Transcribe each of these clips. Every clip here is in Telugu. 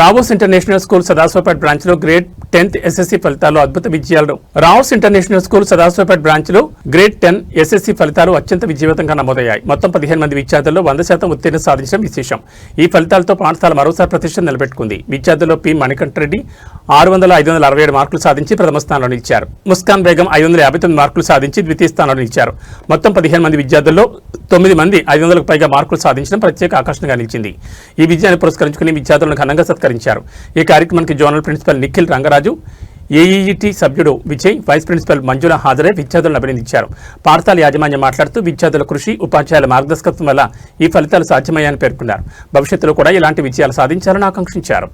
Rao's international school Sadasivpet branch లో గ్రేడ్ 10th ఎస్ఎస్సి ఫలితాల్లో అద్భుత విజయాలు. Rao's international school Sadasivpet branch లో గ్రేడ్ 10 ఎస్ఎస్సి ఫలితాలు అత్యంత విజయవంతంగా నమోదయ్యాయి. మొత్తం 15 మంది విద్యార్థుల్లో 100% ఉత్తీర్ణత సాధించడం విశేషం. ఈ ఫలితాలతో పాఠశాల మరోసారి ప్రతిష్ట నిలబెట్టుకుంది. విద్యార్థుల్లో పి మణికంఠరెడ్డి 567 మార్కులు సాధించి ప్రథమ స్థానంలో నిలిచారు. ముస్కాన్ బేగం 559 మార్కులు సాధించి ద్వితీయ స్థానంలో నిలిచారు. మొత్తం 15 మంది విద్యార్థుల్లో 9 మంది 500కు పైగా మార్కులు సాధించడం ప్రత్యేక ఆకర్షణగా నిలిచింది. ఈ విజయాన్ని పురస్కరించుకుని విద్యార్థులను ఘనంగా సత్కరించారు. ఈ కార్యక్రమానికి జోనల్ ప్రిన్సిపల్ నిఖిల్ రంగరాజు, ఏఈఈటీ సభ్యుడు విజయ్, వైస్ ప్రిన్సిపల్ మంజుల హాజరై విద్యార్థులను అభినందించారు. పాఠశాల యాజమాన్యం మాట్లాడుతూ విద్యార్థుల కృషి, ఉపాధ్యాయుల మార్గదర్శకత్వం వల్ల ఈ ఫలితాలు సాధ్యమయ్యాయని పేర్కొన్నారు. భవిష్యత్తులో కూడా ఇలాంటి విజయాలు సాధించాలని ఆకాంక్షించారు.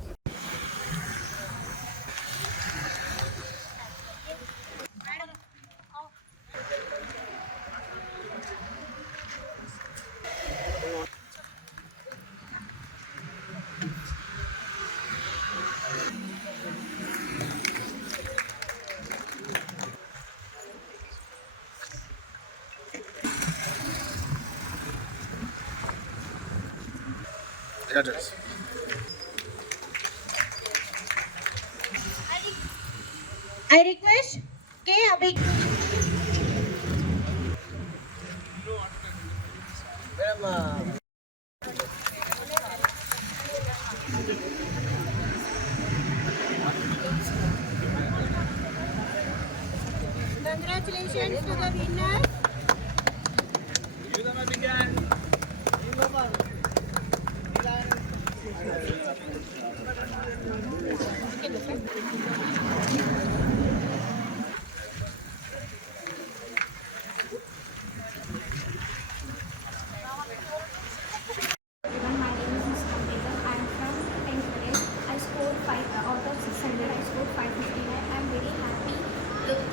I request K. Abhik. Congratulations to the winner.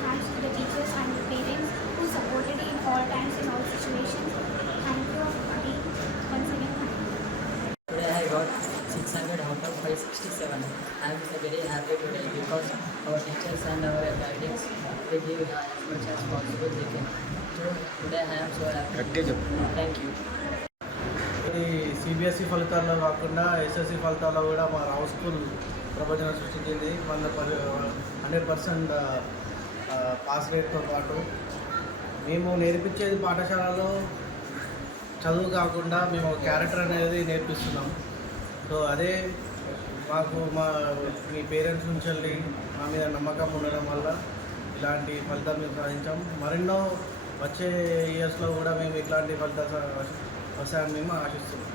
Thanks to the teachers and the parents who supported in all times, in all situations. Thank you, Abhi. Once again, thank you. Today I got 600 out of 567. I am very happy today because our teachers and our guidance they give as much as possible they can. So today I am so happy. Thank you. CBSE ఫలితాల్లో కాకుండా ఎస్ఎస్సి ఫలితాల్లో కూడా మా రావు స్కూల్ ప్రపంచం సృష్టించింది. 100% పాస్ రేట్తో పాటు మేము నేర్పించేది పాఠశాలలో చదువు కాకుండా మేము క్యారెక్టర్ అనేది నేర్పిస్తున్నాం. సో అదే మాకు మీ పేరెంట్స్ నుంచి వెళ్ళి మా మీద నమ్మకం ఉండడం వల్ల ఇలాంటి ఫలితాలు మేము సాధించాం. మరెన్నో వచ్చే ఇయర్స్లో కూడా మేము ఇట్లాంటి ఫలితాలు వస్తాయని మేము ఆశిస్తున్నాం.